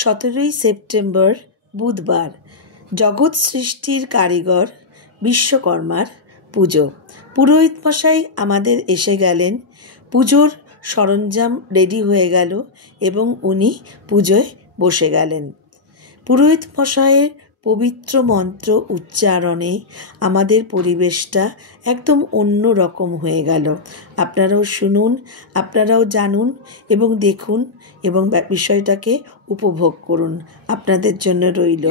17ই September বুধবার জগৎ সৃষ্টির কারিগর বিশ্বকর্মার পুজো। পুরোহিত মশাই আমাদের এসে গেলেন, পুজোর সরঞ্জাম রেডি হয়ে গেল এবং উনি পুজোয় বসে গেলেন। পুরোহিত মশাইয়ের পবিত্র মন্ত্র উচ্চারণে আমাদের পরিবেশটা একদম অন্য রকম হয়ে গেল। আপনারাও শুনুন, আপনারাও জানুন এবং দেখুন এবং বিষয়টাকে উপভোগ করুন। আপনাদের জন্য রইল।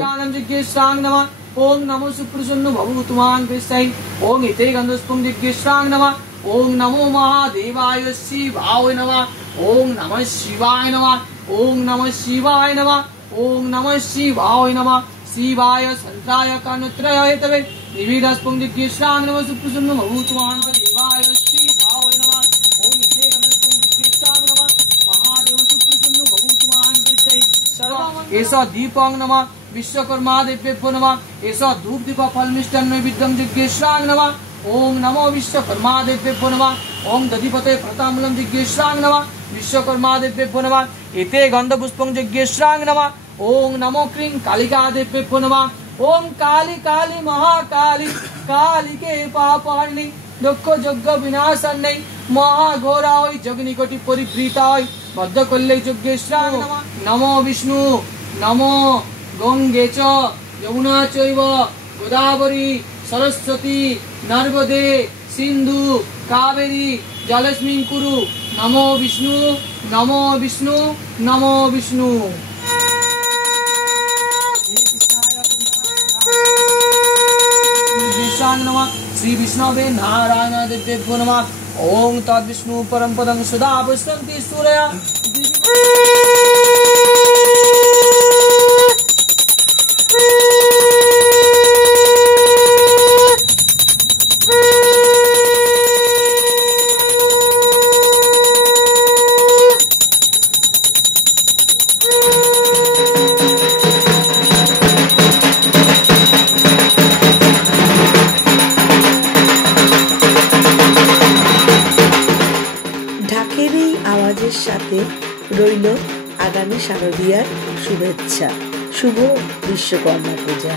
ওং নমো সুপ্রসন্ন ভবতুমাং কৃষ্ণাই ওং ইতে গন্ধস্পুং জিজ্ঞেসাং নমঃ ওং নমো মহাদেবায় শিবায় নমঃ ওং নমঃ শিবায় নমঃ ওং নমঃ শিবায় নমঃ ওং নমঃ শিবায় নমঃ শিবায় সন্ত্রায় কানুত্রয়ায় তবে নিবিদস্পুং জিজ্ঞেসাং নমঃ সুপ্রসন্ন ভবতুমাং দেবায় শিবায় নমঃ ওং ইতে গন্ধস্পুং জিজ্ঞেসাং নমঃ মহাদেব সুপ্রসন্ন ভবতুমাং কৃষ্ণাই সর্বং এষা দীপং নমঃ विश्वकर्मा देव्यो नमः ऐसा धूप दीप फल मिष्टान्न नैवेद्यं जिज्ञेसां नमः ओं नमो विश्वकर्मा देव्यो नमः ओं दधिपते प्रताम्बूलं जिज्ञेसां नमः विश्वकर्मा देव्यो नमः एते गन्धपुष्पं जिज्ञेसां नमः ओं नमो क्रीं कालिका देव्यो नमः ओं काली काली महाकाली कालिके पापानि दुःख यज्ञ विनाशान्नै महाघोराय जगनिकोटि परिवृताय बद्धकल्लै जिज्ञेसां नमः नमो विष्णु नमो गंगे च यमुना चैव गोदावरी सरस्वती नर्मदे सिंधु कावेरी जलस्मिन् कुरु नमो विष्णु नमो विष्णु नमो विष्णु। नमः श्री विष्णवे नारायण देव्यो नमः ओं तद्विष्णु परम पदं सदा पश्यन्ति सूरया ঢাকের এই আওয়াজের সাথে রইল আগামী শারদীয়ার শুভেচ্ছা। শুভ বিশ্বকর্মা পূজা।